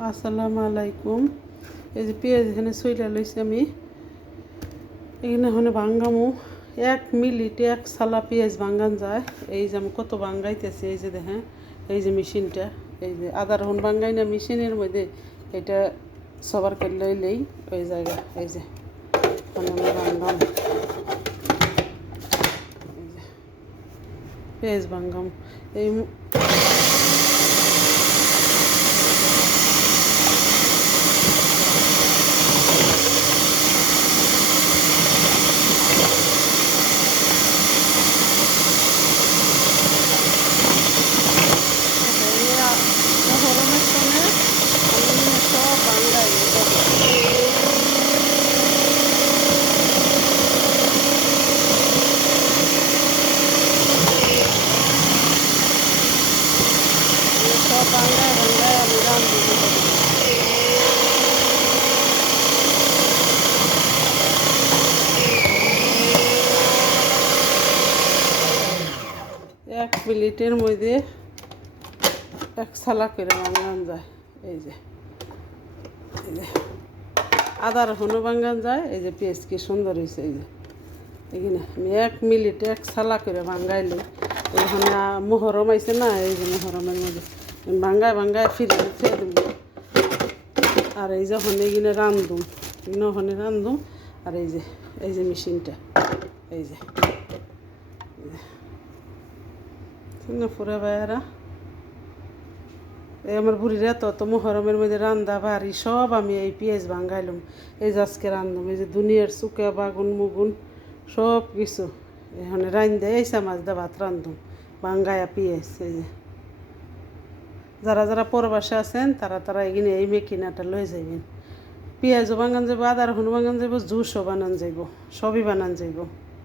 আসসালামু আলাইকুম। এই যে পেঁয়াজ এখানে ছইলা লইছি আমি, এখানে ওখানে ভাঙ্গামু 1 মিনিটে 1 সালা পেঁয়াজ ভাঙ্গান যায়। এই যে আমি কত ভাঙ্গাইতেছি, এই যে দেখেন, এই যে মেশিনটা, এই যে আদা রসুন ভাঙ্গাই না মেশিনের মধ্যে, এটা সবার করে লইলেই ওই জায়গা, এই যে আমি ভাঙ্গাম, এই যে পেঁয়াজ ভাঙ্গাম এই গরমের সময় আমি সব বাংলায় সব বাংলায় আমি রান্ধি। 1 মিনিটের মধ্যে 1 সালা করে ভাঙান যায়। এই যে আদা রসুনও ভাঙান যায়। এই যে পেঁয়াজ কি সুন্দর হয়েছে, এই যে এখানে আমি 1 মিনিটে 1 সালা করে ভাঙ্গাইলে ওখানে মোহরম আইছে না, এই যে মোহরমের মধ্যে ভাঙ্গায় ফিরে খেয়ে দেব। আর এই যখন এইখানে রান্ধুম, ওখানে রান্ধুম। আর এই যে মেশিনটা, এই যে পুরা ভাইয়ারা, এই আমার বুড়িরা তত মোহরমের মধ্যে রান্দা বাড়ি সব আমি এই পেঁয়াজ ভাঙ্গাইলাম। এই যে আজকে রান্ধুম, এই যে দুনিয়ার চুকা বাগুন মুগুন সব কিছু এখানে রান্ধে এইসা মাছ দা ভাত রান্ধুম ভাঙ্গায়া পেঁয়াজ। এই যে যারা যারা পরবাসে আছেন তারা এখানে এই মেকিনাটা লয়ে যাইবেন। পেঁয়াজও বানান যাব, আদা রসুন বানান যাব, জুসও বানান যাব, সবই বানান যাব।